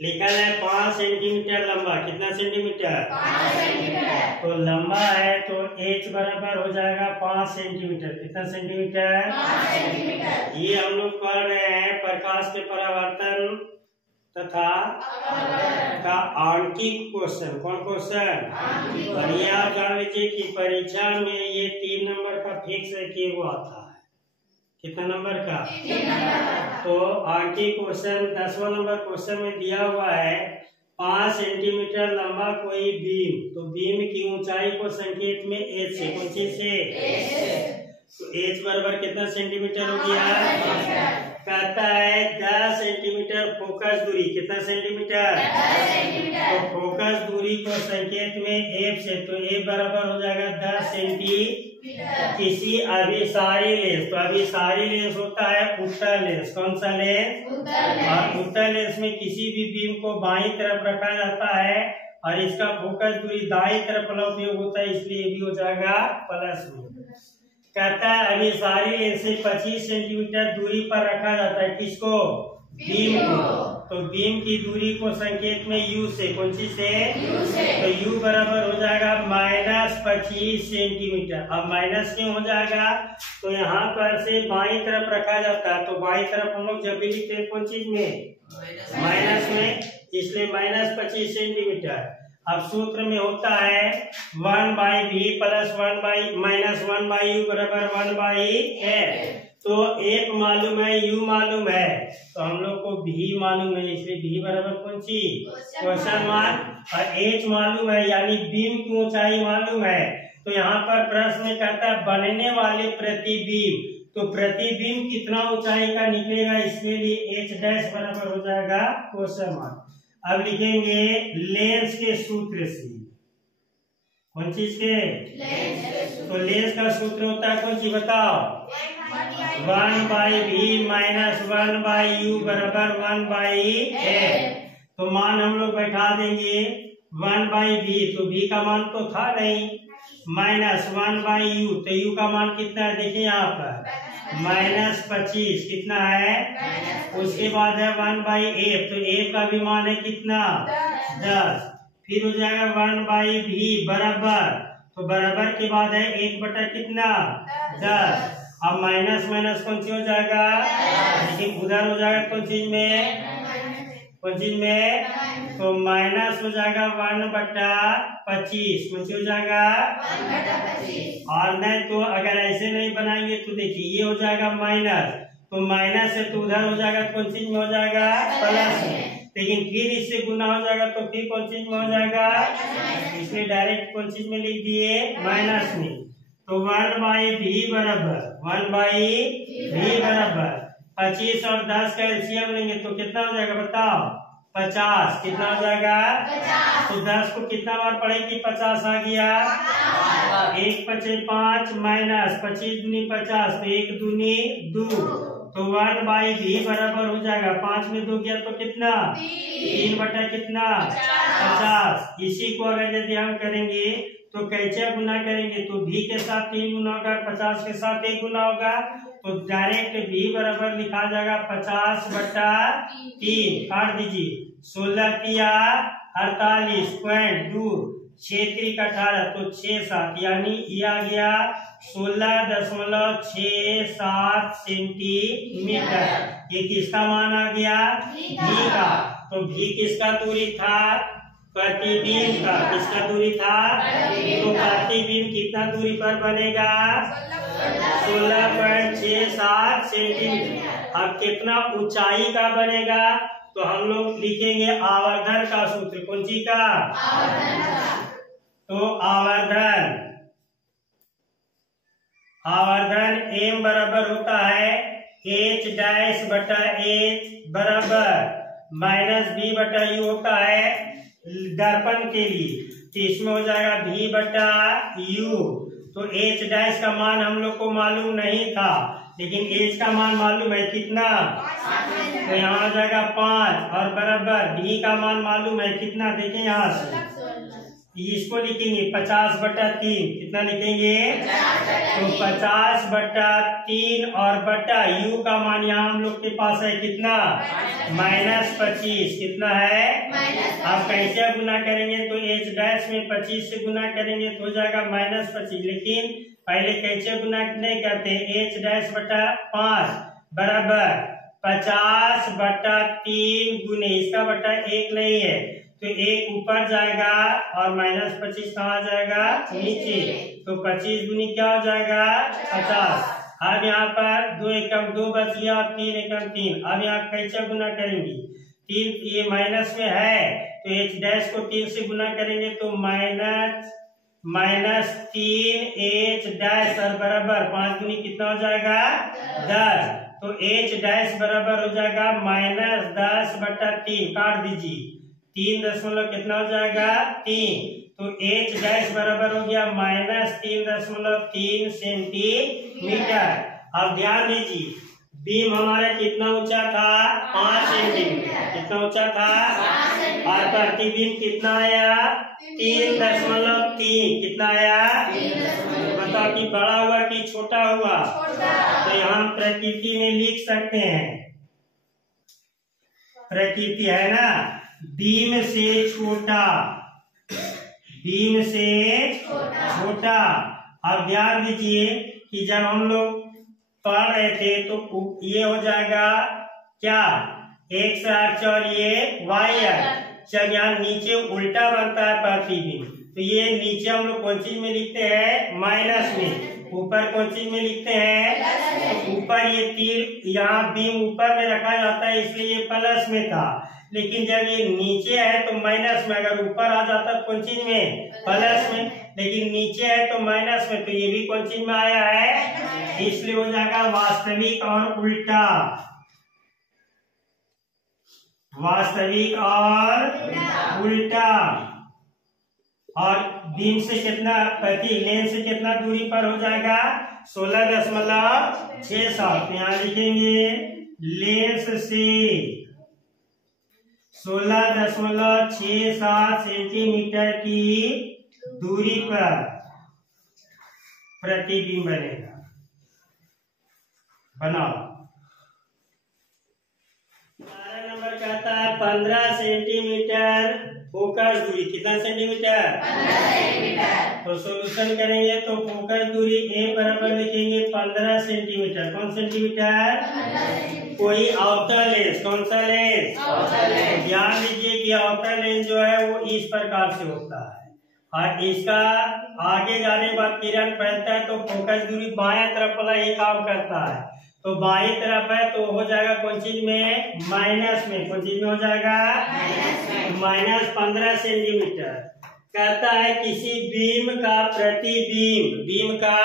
लिखा है 5 सेंटीमीटर लंबा। कितना सेंटीमीटर? 5 सेंटीमीटर। तो लंबा है तो h बराबर हो जाएगा 5 सेंटीमीटर। कितना सेंटीमीटर? 5 सेंटीमीटर। ये हम लोग पढ़ रहे हैं प्रकाश के परावर्तन तथा का आंकिक क्वेश्चन। कौन क्वेश्चन? और ये आप जान लीजिए कि परीक्षा में ये 3 नंबर का फिक्स है कि वो आता है। कितना नंबर का? 3 नंबर। तो आंकिक क्वेश्चन 10वां नंबर क्वेश्चन में दिया हुआ है 5 सेंटीमीटर लंबा कोई बीम। तो बीम की ऊंचाई को संकेत में h से, कौन चीज से? तो h बराबर कितना सेंटीमीटर हो गया? कहता है 10 सेंटीमीटर फोकस दूरी। कितना सेंटीमीटर? 10 सेंटीमीटर। तो फोकस दूरी को संकेत में f से, तो f बराबर हो जाएगा 10 सेंटीमीटर। किसी अभिसारी लेंस, तो अभिसारी लेंस होता है उत्तल लेंस। कौन सा लेंस? और उत्तल लेंस में किसी भी बीम को बाईं तरफ रखा जाता है और इसका फोकस दूरी दाईं तरफ वाला उपयोग होता है, इसलिए भी हो जाएगा प्लस में। कहता है अभिसारी लेंस से 25 सेंटीमीटर दूरी पर रखा जाता है। किसको? बीम को। तो बीम की दूरी को संकेत में u से, कौन सी से? तो u बराबर हो जाएगा -25 सेंटीमीटर। अब माइनस क्यों हो जाएगा? तो यहाँ पर से बाईं तरफ रखा जाता है, तो बाईं तरफ हम लोग जब भी लिखते हैं कौन चीज में? माइनस में, इसलिए -25 सेंटीमीटर। अब सूत्र में होता है 1/v प्लस 1/-1/u बराबर 1/f। तो f मालूम है, u मालूम है, तो हम लोग को v मालूम है, इसलिए v बराबर कौन सी? Question mark. और h मालूम है यानी बीम की ऊंचाई मालूम है। तो यहाँ पर प्रश्न में कहता है बनने वाले प्रतिबिंब, तो प्रतिबिंब कितना ऊंचाई का निकलेगा, इसलिए h डैश बराबर हो जाएगा क्वेश्चन मार्क। अब लिखेंगे लेंस के सूत्र से। कौन चीज के? तो लेंस का सूत्र होता है कौन सी? बताओ। 1/v माइनस 1/u बराबर 1/f। तो मान हम लोग बैठा देंगे 1/v, तो v का मान तो था नहीं, माइनस 1/u, तो u का मान कितना है? देखिए यहाँ पर -25 कितना है? उसके बाद है 1/f, तो f का भी मान है कितना? 10। फिर हो जाएगा 1/v बराबर, तो बराबर के बाद है 1 बटा कितना? 10। अब माइनस माइनस कौन सी हो जाएगा? लेकिन उधर हो जाएगा कौन चीज में? कौन चीज में? तो माइनस हो जाएगा 1/25। कौन सी हो जाएगा? 1/25। और नहीं तो अगर ऐसे नहीं बनाएंगे तो देखिए ये हो जाएगा माइनस, तो माइनस से तो उधर हो जाएगा कौन चीज में? हो जाएगा प्लस में। लेकिन फिर इससे गुना हो जाएगा तो फिर कौन चीज में हो जाएगा? इसलिए डायरेक्ट कौन चीज में लिख दिए? माइनस में। तो 1/v बराबर 1/v बराबर 25 और 10 का एलसीएम लेंगे तो कितना हो जाएगा बताओ? 50। कितना हो जाएगा? 50। तो 10 को कितना बार पढ़ेगी? 50 आ गया। 1 5 5 माइनस 25 दूनी 50, तो 1 दूनी 2, तो 1/v बराबर हो जाएगा 5 में 2 गया तो कितना? 3 बटा कितना? 50। इसी को अगर यदि हम करेंगे तो कैसे गुना करेंगे? तो v के साथ 3 गुना होगा, 50 के साथ 1 गुना होगा, तो डायरेक्ट v बराबर लिखा जाएगा 50/3। काट दीजिए। 16 तिया 48.2, 6 × 18, तो 6 7 यानी ये आ गया 16.67 सेंटीमीटर। ये किसका मान आ गया? v का। तो v किसका दूरी था? प्रतिबिंब का। किसका दूरी था? तो प्रतिबिंब कितना दूरी पर बनेगा? 16.67 सेंटीमीटर। अब कितना ऊंचाई का बनेगा? तो हम लोग लिखेंगे आवर्धन का सूत्र। कौन सी का? तो आवर्धन m बराबर होता है h डैश बटा h बराबर -v/u होता है दर्पण के लिए, तो इसमें हो जाएगा v/u। तो h डैश का मान हम लोग को मालूम नहीं था, लेकिन h का मान मालूम है कितना? तो यहाँ आ जाएगा 5 और बराबर v का मान मालूम है कितना? देखिए यहाँ से इसको लिखेंगे 50/3, कितना लिखेंगे? तो 50/3 और बटा u का मान यहाँ हम लोग के पास है कितना? -25, कितना है? अब कैसे गुना करेंगे? तो h डैश में 25 से गुना करेंगे तो हो जाएगा -25, लेकिन पहले कैसे गुना नहीं करते? h डैश बटा 5 बराबर 50/3 गुने इसका बटा 1 नहीं है तो 1 ऊपर जाएगा और -25 कहाँ जाएगा? नीचे। तो 25 गुनी क्या हो जाएगा? 50। अब यहाँ पर 2 एकम 2 बच गया और 3 एकम 3। अब यहाँ कैसे गुना करेंगे? 3 ये माइनस में है तो h डैश को 3 से गुना करेंगे तो -3 h डैश और बराबर 5 गुनी कितना हो जाएगा? 10। तो h डैश बराबर हो जाएगा -10/3, काट दीजिए 3 दशमलव कितना हो जाएगा? 3। तो h डैश बराबर हो गया -3.3 सेंटीमीटर। अब ध्यान दीजिए बीम हमारा कितना ऊंचा था? 5 सेंटीमीटर। कितना ऊंचा था? और प्रतिबिंब कितना आया? 3.3। कितना आया? बताओ कि बड़ा हुआ कि छोटा हुआ? तो यहाँ प्रकृति में लिख सकते हैं, प्रकृति है ना, बीम से छोटा, बीम से छोटा। अब ध्यान दीजिए कि जब हम लोग पढ़ रहे थे तो ये हो जाएगा क्या? x अक्ष और ये y अक्ष। जब यहाँ नीचे उल्टा बनता है प्रतिबिंब तो ये नीचे हम लोग कौन चीज में लिखते हैं? माइनस में। ऊपर कौन चीज में लिखते हैं? तो ऊपर ये तीर यहाँ बीम ऊपर में रखा जाता है इसलिए ये प्लस में था, लेकिन जब ये नीचे है तो माइनस में। अगर ऊपर आ जाता है कौन चीज में? प्लस में, लेकिन नीचे है तो माइनस में, तो ये भी कौन चीज में आया है? इसलिए हो जाएगा वास्तविक और उल्टा। वास्तविक और उल्टा। और बीम से कितना प्रति लेंस से कितना दूरी पर हो जाएगा? 16.67। यहाँ लिखेंगे लेंस से 16.67 सेंटीमीटर की दूरी पर प्रतिबिंब बनेगा। बनाओ। 12 नंबर कहता है 15 सेंटीमीटर फोकस दूरी। कितना सेंटीमीटर? 15 सेंटीमीटर। तो सॉल्यूशन करेंगे तो फोकस दूरी ए बराबर लिखेंगे 15 सेंटीमीटर। कौन सेंटीमीटर? कोई आउटर लेंस, कौन सा लेंस? ध्यान दीजिए कि आउटर लेंस जो है वो इस प्रकार से होता है और इसका आगे जाने के बाद किरण फैलता है तो फोकस दूरी बाएं तरफ वाला ये काम करता है। तो बाईं तरफ है तो हो जाएगा कौन चीज में? माइनस में। कौन चीज में हो जाएगा? -15 सेंटीमीटर। कहता है किसी बीम का प्रतिबिंब, बीम का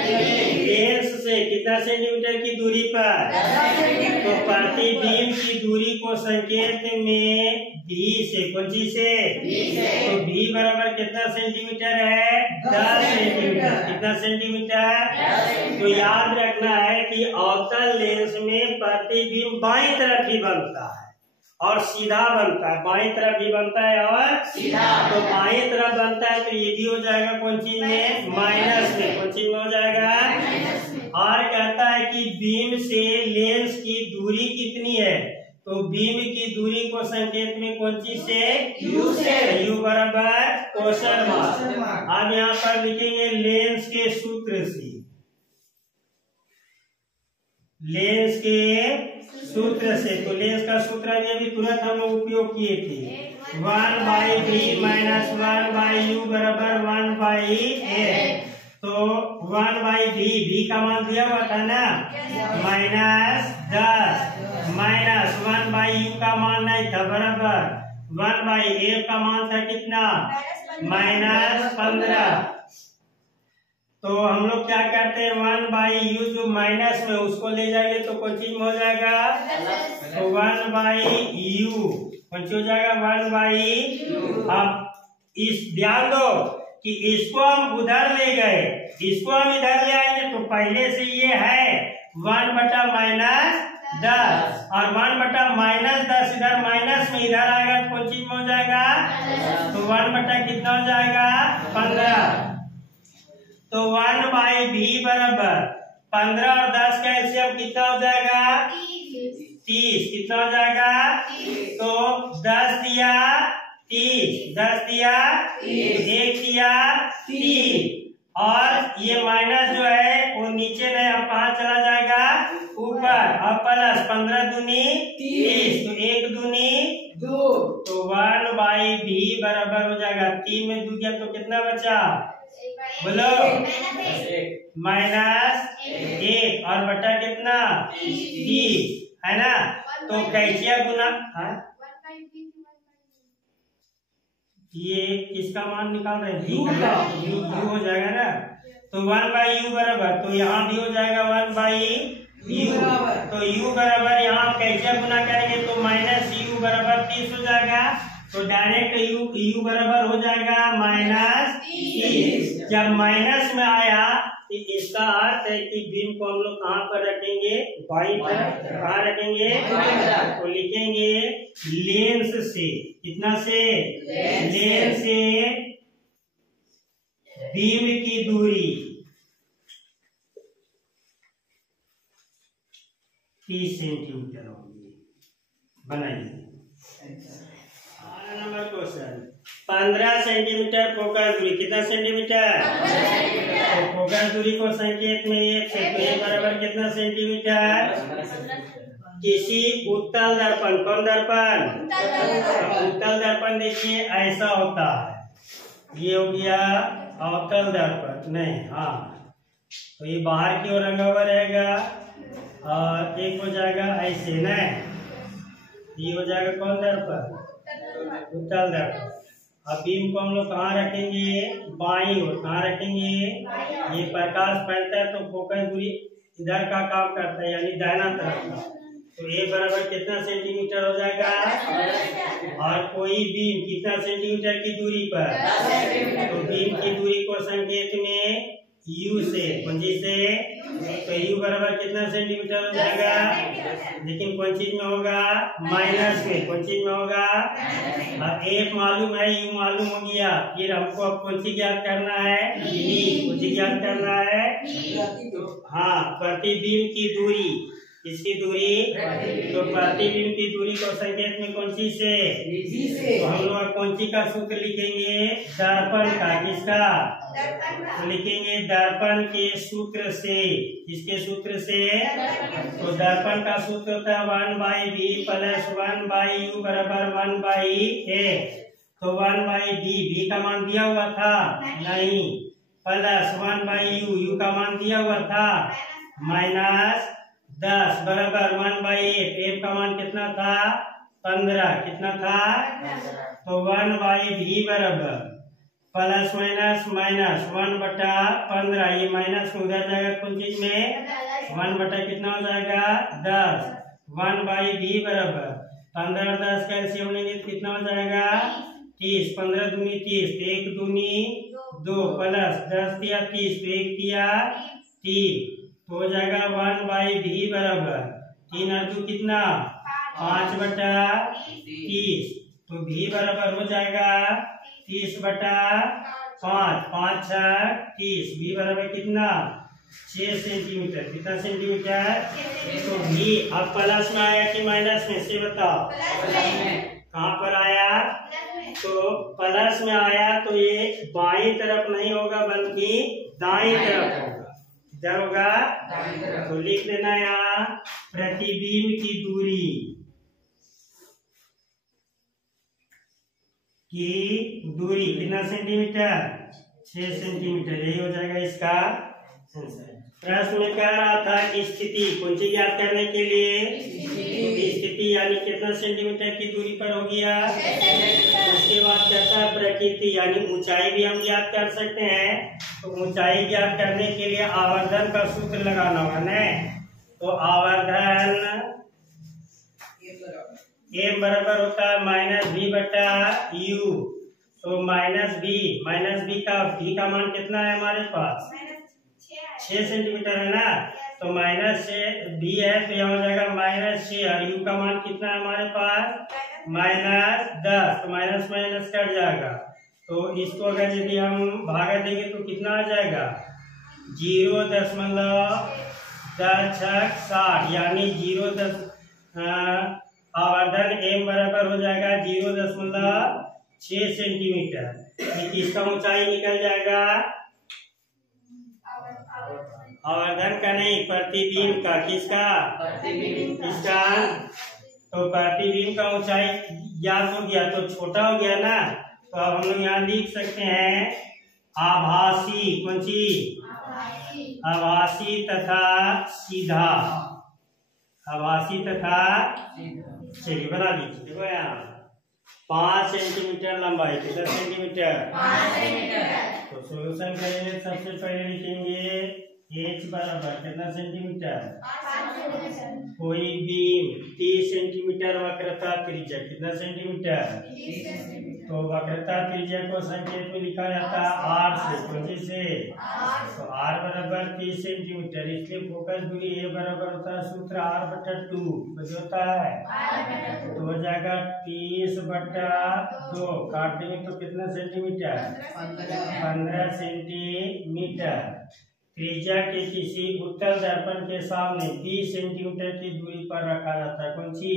लेंस से कितना सेंटीमीटर की दूरी पर? तो प्रतिबिंब की दूरी को संकेत में v से, कौन सी से? तो v बराबर कितना सेंटीमीटर है? 10 सेंटीमीटर। कितना सेंटीमीटर? तो याद रखना है कि अवतल लेंस में प्रतिबिंब बाईं तरफ ही बनता है और सीधा बनता है। बाईं तरफ भी बनता है और सीधा। तो बाईं तरफ बनता है तो ये भी हो जाएगा कौन चीज में? माइनस में। कौन चीज में हो जाएगा? और कहता है कि बीम से लेंस की दूरी कितनी है? तो बीम की दूरी को संकेत में कौन चीज से? u से। u बराबर क्वेश्चन मार्क। अब यहाँ पर लिखेंगे लेंस के सूत्र से, लेंस के सूत्र से। तो लेंस का सूत्र अभी तुरंत हम लोग उपयोग किए थे, 1/v - 1/u बराबर 1/a। तो 1/v, v का मान दिया हुआ था ना, -10 माइनस 1/u का मान नहीं था बराबर 1/a का मान था कितना? -15। तो हम लोग क्या करते हैं? 1/u जो माइनस में उसको ले जाएंगे तो कौन चीज में हो जाएगा? तो 1/u कौन चीज हो जाएगा? 1/u। अब इस ध्यान दो कि इसको हम उधर ले गए, इसको हम इधर ले आएंगे तो पहले से ये है 1/-10 10 और 1/-10 इधर माइनस में इधर आएगा तो कौन चीज में हो जाएगा, तो 1 कितना हो जाएगा 15। तो 1/v बराबर 15 और 10 का एलसीएम कितना हो जाएगा 30। कितना हो जाएगा, तो 10 दिया 30, 10 दिया 1 दिया 3 और ये माइनस जो है वो नीचे नहीं, अब कहाँ चला जाएगा ऊपर, और प्लस 15 दूनी 30, तो 1 दूनी 2, तो 1/v बराबर हो जाएगा 3 में 2 गया तो कितना बचा, बोलो -1 और बटा कितना 30 है ना। तो कैचिया गुना ये किसका मान निकाल रहे हैं, u हो जाएगा ना। तो 1/u बराबर, तो यहाँ भी हो जाएगा 1/u, तो u बराबर यहाँ कैसे गुना करेंगे तो -u बराबर 30 हो जाएगा। तो डायरेक्ट u बराबर हो जाएगा -30। जब माइनस में आया तो इसका अर्थ है कि बीम को हम लोग कहाँ पर रखेंगे, बाई तरफ। कहाँ रखेंगे, तो लिखेंगे लेंस से, कितना से, लेंस से बीम की दूरी 30 सेंटीमीटर होगी। बनाइए नंबर क्वेश्चन। 15 सेंटीमीटर फोकस दूरी, कितना सेंटीमीटर, तो फोकस दूरी को संकेत में एक से, तो ये बराबर कितना सेंटीमीटर, किसी उत्तल दर्पण, कौन दर्पण, उत्तल दर्पण देखिए ऐसा होता है, ये हो गया अवतल दर्पण, नहीं हाँ, तो ये बाहर की ओर रंगा हुआ रहेगा और एक हो जाएगा ऐसे न, ये हो जाएगा कौन दर्पण, उत्तल दर्पण। अब बीम को हम लोग कहाँ रखेंगे, बाईं ओर। कहाँ रखेंगे, ये प्रकाश फैलता है तो फोकस दूरी इधर का काम करता है, यानी दाहिना तरफ का। तो ये बराबर कितना सेंटीमीटर हो जाएगा, और कोई बीम कितना सेंटीमीटर की दूरी पर, तो बीम की दूरी को संकेत में u से, पूंजी से, तो u बराबर कितना सेंटीमीटर हो जाएगा, लेकिन कौन चीज में होगा, माइनस में, कौन चीज में होगा। अब एक मालूम है, u मालूम हो गया, फिर हमको अब कौन चीज ज्ञात करना है, कौन चीज ज्ञात करना है, हाँ प्रतिबिंब की दूरी, इसकी दूरी, तो प्रतिबिंब की दूरी को संकेत में कौन सी से, तो हम लोग कौन सी का सूत्र लिखेंगे, दर्पण का, किसका, तो लिखेंगे दर्पण के सूत्र से, किसके सूत्र से, तो दर्पण का सूत्र होता है 1/v प्लस 1/u बराबर 1/a, तो 1/v, v का मान दिया हुआ था नहीं, प्लस 1/u, u का मान दिया हुआ था -10 बराबर 1/a, f का मान कितना था 15, कितना था, तो 1/v बराबर प्लस माइनस माइनस 1/15, ये माइनस में उधर जाएगा कौन चीज में, 1 कितना हो जाएगा 10, 1/v बराबर 15 और 10 का एलसीएम लेंगे तो कितना हो जाएगा 30, 15 दूनी 30, 1 दूनी 2 प्लस 10 दिया 30, तो 1 दिया 3, तो हो जाएगा 1/v बराबर 3 और 2 कितना 5/30, तो v बराबर हो जाएगा 30/5, 5 6 30, v बराबर कितना 6 सेंटीमीटर, कितना सेंटीमीटर, तो v अब प्लस में आया कि माइनस में से बताओ, कहाँ पर आया, तो प्लस में आया तो ये बाईं तरफ नहीं होगा बल्कि दाईं तरफ होगा, इधर होगा, तो लिख लेना यहाँ प्रतिबिंब की दूरी कितना सेंटीमीटर 6 सेंटीमीटर, यही हो जाएगा इसका आंसर। प्रश्न में कह रहा था कि स्थिति कौन सी ज्ञात करने के लिए, स्थिति यानी कितना सेंटीमीटर की दूरी पर हो गया, उसके बाद कहता है प्रकृति यानी ऊंचाई भी हम ज्ञात कर सकते हैं, तो ऊंचाई ज्ञात करने के लिए आवर्धन का सूत्र लगाना होगा न, तो आवर्धन m बराबर होता है -v/u, तो -v का v का मान कितना है हमारे पास 6 सेंटीमीटर है ना, तो माइनस से बी है तो यहाँ हो जाएगा -6 और यू का मान कितना है हमारे पास -10, तो माइनस माइनस कट जाएगा। तो इसको अगर यदि हम भागा देंगे तो कितना आ जाएगा 0.10×60 यानी 0 आवर्धन m बराबर हो जाएगा 0.6 सेंटीमीटर। इसका ऊंचाई निकल जाएगा आवर्धन का नहीं प्रतिबिंब का, किसका इसका। तो प्रतिबिंब का ऊंचाई ज्ञात हो गया तो छोटा हो गया ना, तो अब हम लोग यहाँ लिख सकते हैं आभासी, कौन सी आभासी तथा सीधा, आभासी तथा चलिए बना लीजिए। देखो यहाँ 5 सेंटीमीटर लंबाई, कितना सेंटीमीटर 5 सेंटीमीटर। तो सोल्यूशन करेंगे सबसे पहले लिखेंगे h बराबर कितना सेंटीमीटर 5 सेंटीमीटर। कोई बीम 30 सेंटीमीटर वक्रता त्रिज्या कितना सेंटीमीटर 30 सेंटीमीटर। तो वक्रता त्रिज्या को संकेत में लिखा जाता है r से, कौन सी से तो r बराबर 30 सेंटीमीटर, इसलिए फोकस दूरी a बराबर होता है सूत्र r/2 बजे होता है तो हो जाएगा 30/2 काट देंगे तो कितना सेंटीमीटर 15 सेंटीमीटर। त्रिज्या के किसी उत्तल दर्पण के सामने 20 सेंटीमीटर की दूरी पर रखा जाता है, कौन सी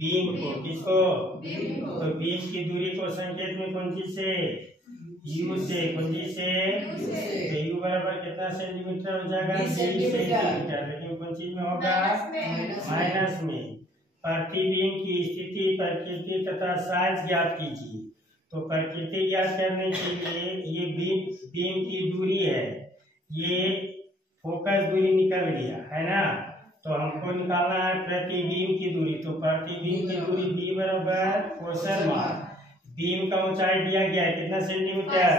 बीम को, किसको तो बीम की दूरी को संकेत में कौन सी से u से, कौन सी से तो u बराबर कितना सेंटीमीटर हो जाएगा 20 सेंटीमीटर, लेकिन कौन चीज में होगा माइनस में। प्रतिबिंब की स्थिति प्रकृति तथा साइज ज्ञात कीजिए। तो प्रकृति ज्ञात करने के लिए ये बीम की दूरी है, ये फोकस दूरी निकल गया है ना, तो हमको निकालना है प्रतिबिंब की दूरी। तो प्रतिबिंब की दूरी b बराबर क्वेश्चन मार्क, बीम का ऊंचाई दिया गया है कितना सेंटीमीटर,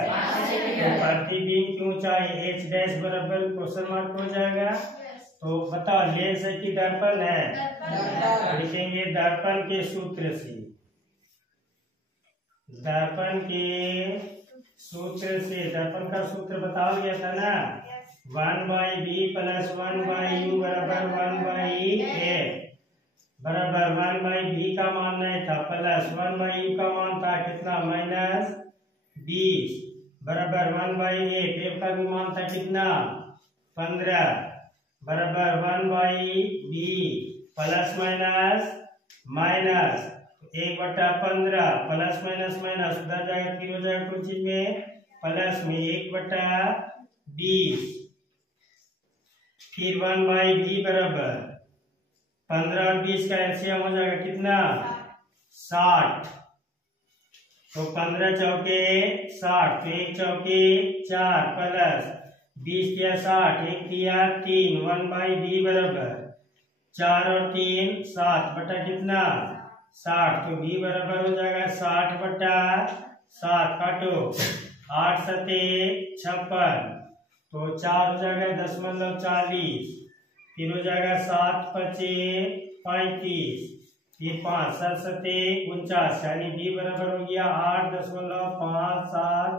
तो प्रतिबिंब की ऊंचाई h डैश बराबर क्वेश्चन मार्क हो जाएगा। तो बताओ लेंस है कि दर्पण है, लिखेंगे दर्पण के सूत्र से, दर्पण के सूत्र से, दर्पण का सूत्र बताया गया था ना 1/b + 1/u बराबर 1/a बराबर 1/b का मान नहीं था प्लस 1/u का मान था कितना -20 बराबर 1/8, f का भी मान था कितना 15 बराबर 1/b plus minus 1/15 plus minus उधर जाएगा फिर हो जाएगा कुछ चीज में प्लस में 1/20 फिर 1/b बराबर 15 और 20 का एलसीएम हो जाएगा कितना 60, तो 15 चौके 60 तो 1 चौके 4 प्लस 20 किया 60 1 किया 3 1/b बराबर 4 और 3 7 बटा कितना 60, तो b बराबर हो जाएगा 60/7 काटो 8 सते 56 तो 4 हो जाएगा 0.40 फिर हो जाएगा 7 पचे 35 फिर 5 7 सते 49 यानी b बराबर हो गया 8.57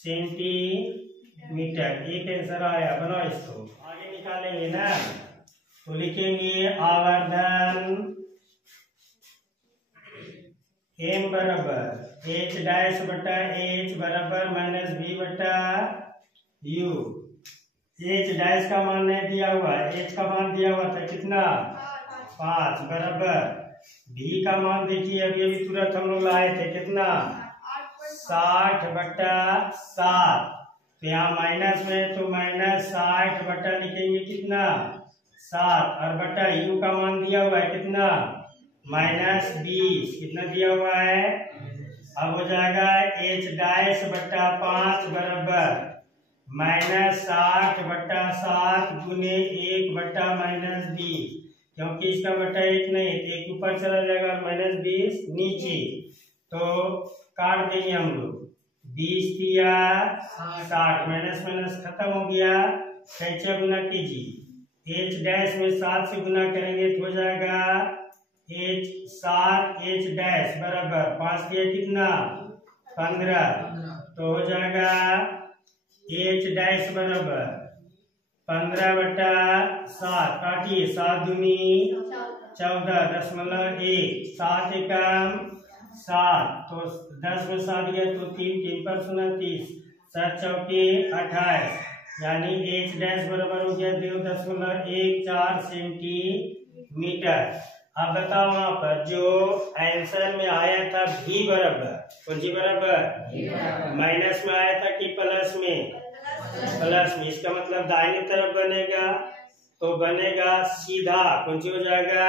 सेंटीमीटर। एक आंसर आया, बनाओ इसको आगे निकालेंगे ना, तो लिखेंगे आवर्धन m बराबर h डैश बटा h बराबर -b/u। h डैश का मान नहीं दिया हुआ है, h का मान दिया हुआ था कितना 5 बराबर b का मान देखिए अभी तुरंत हम लोग लाए थे कितना 60/7, तो यहाँ माइनस में तो -60 बटा लिखेंगे कितना 7 और बटा u का मान दिया हुआ है कितना -20 कितना दिया हुआ है। अब हो जाएगा h डैश बटा 5 बराबर -60/7 गुने 1/-20, क्योंकि इसका बटा 1 नहीं तो 1 ऊपर चला जाएगा और -20 नीचे, तो काट देंगे हम लोग 20 किया 60 माइनस खत्म हो गया, कैसे गुना कीजिए h डैश में 7 से गुना करेंगे तो हो जाएगा h डैश बराबर 5 किया कितना 15, तो हो जाएगा h डैश बराबर 15/7 काटिए, 7 दूनी 14.1, 7 एकम 7, तो 10 में 7 गया तो 3 पर 29, 7 चौके 28, यानी h डैश बराबर हो गया 2.14 सेंटीमीटर। अब बताओ वहां पर जो आंसर में आया था v बराबर, कौन सी बराबर, माइनस में आया था कि प्लस में, प्लस में, इसका मतलब दाहिनी तरफ बनेगा तो बनेगा सीधा, कौन सी हो जाएगा,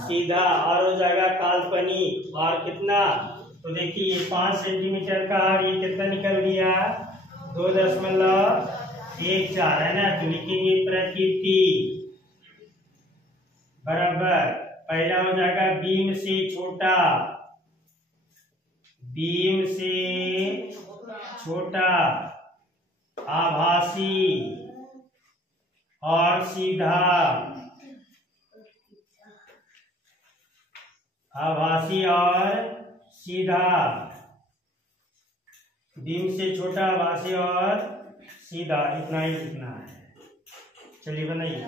सीधा, और हो जाएगा काल्पनिक, और कितना, तो देखिए ये 5 सेंटीमीटर का और ये कितना निकल गया 2.14 है ना, तो लिखेंगे प्रकृति बराबर, पहला हो जाएगा बीम से छोटा, बीम से छोटा, आभासी और सीधा, आभासी और सीधा, बीम से छोटा, आभासी और सीधा, इतना ही लिखना है। चलिए बनाइए।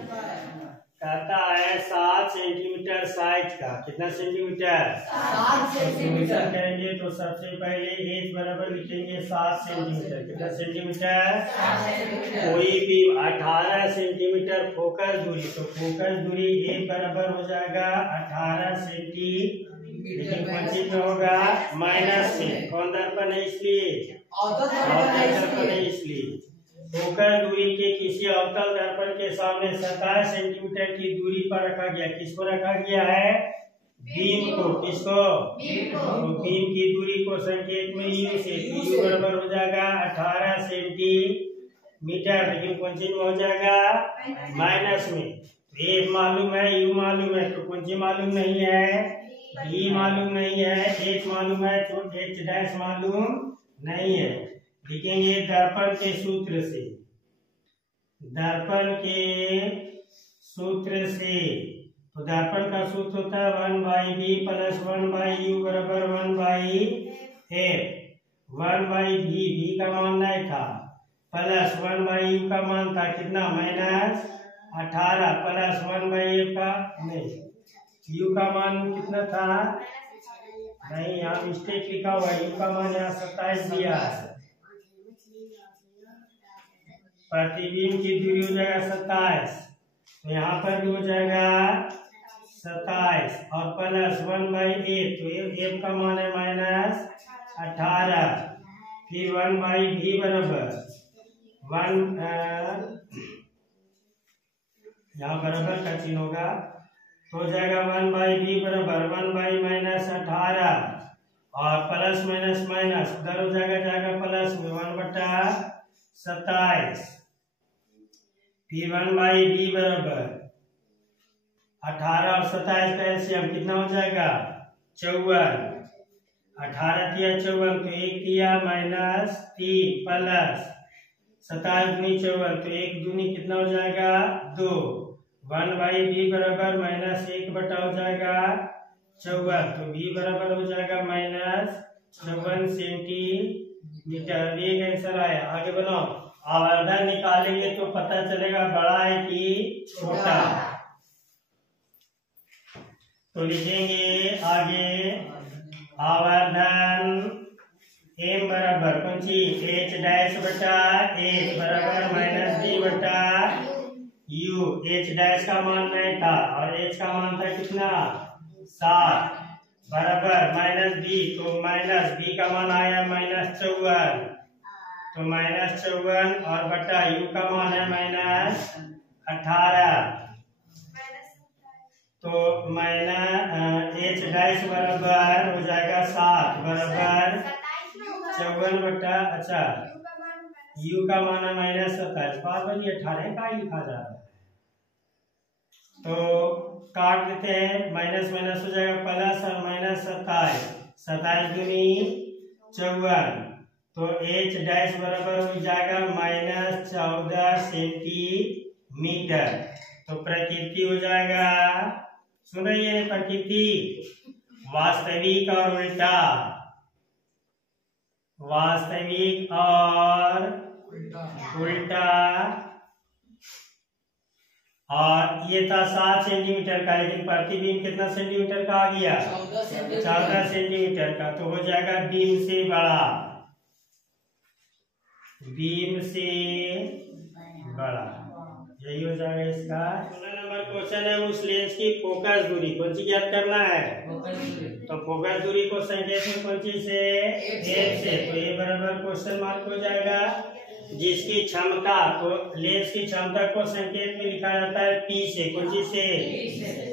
कहता है 7 सेंटीमीटर साइज का, कितना सेंटीमीटर, 7 सेंटीमीटर करेंगे तो सबसे पहले h बराबर लिखेंगे 7 सेंटीमीटर, कितना सेंटीमीटर, 7 सेंटीमीटर, कोई भी 18 सेंटीमीटर फोकस दूरी, तो फोकस दूरी h बराबर हो जाएगा 18 सेंटीमीटर, लेकिन कौन चीज में होगा, माइनस में, कौन दर्पण है इसलिए, दर्पण है इसलिए। फोकस दूरी के किसी अवतल दर्पण के सामने 27 सेंटीमीटर की दूरी पर रखा गया, किसको रखा गया है, बीम को, किसको, तो बीम की दूरी को संकेत में u से, u बराबर हो जाएगा 18 सेंटीमीटर, लेकिन कौन चीज में हो जाएगा, माइनस में। a मालूम है, u मालूम है, तो कौन सी मालूम नहीं है, b मालूम नहीं है, h मालूम है, तो h डैश मालूम नहीं है। लिखेंगे दर्पण के सूत्र से, दर्पण के सूत्र से, तो दर्पण का सूत्र होता है 1/b प्लस 1/u बराबर 1/f, 1/b, b का मान नहीं था, प्लस 1/u का मान था कितना, -18, प्लस 1/f का नहीं, u का मान कितना था, नहीं यहाँ मिस्टेक लिखा हुआ है, u का मान यहाँ 27 दिया है, प्रतिबिंब की दूरी हो जाएगा 27, तो यहाँ पर भी हो जाएगा 27, और प्लस 1/f, तो f का मान है -18, फिर 1/b बराबर 1, यहाँ बराबर का चिन्ह होगा, तो हो जाएगा 1/b बराबर 1/-18, और प्लस माइनस माइनस उधर हो जाएगा प्लस में 1/27, फिर 1/b बराबर 18 और 27 का एलसीएम कितना हो जाएगा, 54, 18 दिया 54, तो 1 दिया -3 प्लस 27 दूनी 54, तो 1 दूनी कितना हो जाएगा 2, 1/b बराबर -1 बटा हो जाएगा 54, तो b बराबर हो जाएगा -54 सेंटीमीटर। ये आंसर आया। आगे बनाओ, आवर्धन निकालेंगे तो पता चलेगा बड़ा है कि छोटा, तो लिखेंगे आगे आवर्धन m बराबर कौन सी, h डैश बटा h बराबर -d बटा u, h डैश का मान नहीं था और h का मान था कितना 7 बराबर -b, तो -b का मान आया -54, तो -54 और बटा u का मान है -18, तो h डैश बराबर हो जाएगा 7 बराबर 54 बटा, अच्छा u का मान है -27, बार बार 18 का ही लिखा जा रहा है, तो काट देते हैं, माइनस माइनस हो जाएगा प्लस और -27, 27 दूनी 54, तो h डैश बराबर हो जाएगा -14 सेंटीमीटर, तो प्रकृति हो जाएगा, सुन रही है प्रकृति, वास्तविक और उल्टा, वास्तविक और उल्टा और ये था 7 सेंटीमीटर का, लेकिन प्रतिबिंब कितना सेंटीमीटर का आ गया? 14 सेंटीमीटर का। तो हो जाएगा बीम से बड़ा, बीम से बड़ा, यही हो जाएगा इसका। 16 नंबर क्वेश्चन है, उस लेंस की फोकस दूरी कौन सी ज्ञात करना है? तो फोकस दूरी को संकेत में कौन सी से? 1 से। तो ये बराबर क्वेश्चन मार्क हो जाएगा। जिसकी क्षमता, तो लेंस की क्षमता को संकेत में लिखा जाता है P से, कौन सी से?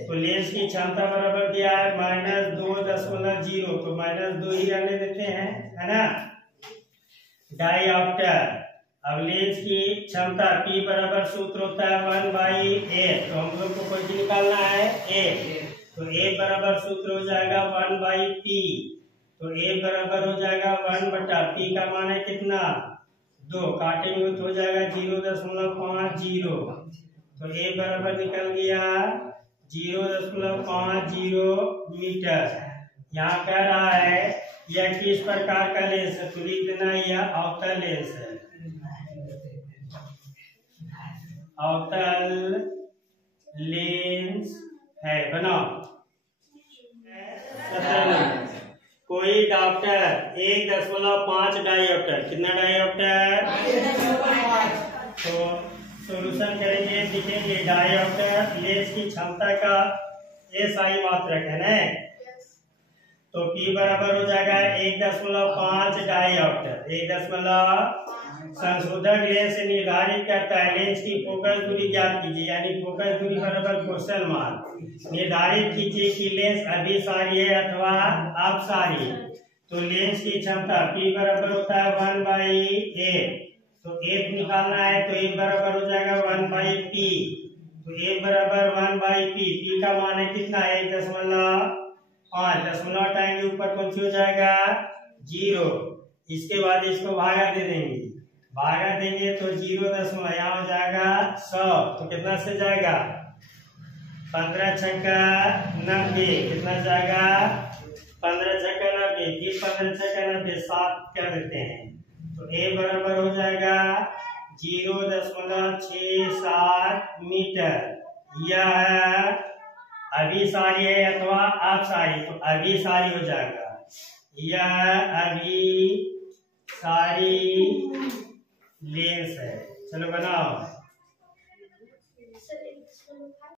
तो लेंस की क्षमता बराबर दिया है -2.0, तो -2 ही रहने देते हैं, है ना। डायऑप्टर, अब लेंस की क्षमता P बराबर सूत्र होता है 1/A, तो हम लोग को कौन सी निकालना है? A। तो A बराबर सूत्र हो जाएगा 1/P, तो A बराबर हो जाएगा 1/P का मान है कितना? 2, काटेंगे तो हो जाएगा 0.50, तो A बराबर निकल गया 0.50 मीटर। यहाँ कह रहा है यह किस प्रकार का लेंस है, तो लिख देना यह अवतल लेंस है, अवतल लेंस है। बनाओ। कोई डॉप्टर 1.5 डायोप्टर, कितना डायोप्टर? तो सॉल्यूशन करेंगे, लिखेंगे डायोप्टर लेंस की क्षमता का SI मात्रक है ना, तो P बराबर हो जाएगा 1.5 डायोप्टर। 1 संशोधक लेंस निर्धारित करता है लेंस की फोकस दूरी ज्ञात कीजिए, यानी फोकस दूरी बराबर क्वेश्चन मार्क। निर्धारित कीजिए कि लेंस अभिसारी है अथवा अपसारी। तो लेंस की क्षमता P बराबर होता है 1/A, तो A निकालना है, तो A बराबर हो जाएगा 1/P, तो A बराबर 1/P। P का मान है कितना? 1.5, दशमलव हटाएंगे ऊपर कौन सी हो जाएगा? 0। इसके बाद इसको भागा दे देंगे, भागा देंगे तो 0 यहाँ हो जाएगा 100, तो कितना से जाएगा? 15 छक्का 90, कितना जाएगा? 15 छक्का 90, फिर 15 छक्का 90, 7 कर देते हैं, तो A बराबर हो जाएगा 0.67 मीटर। यह अभिसारी है अथवा अपसारी, तो अभिसारी हो जाएगा, यह अभिसारी लेंस है। चलो बनाओ।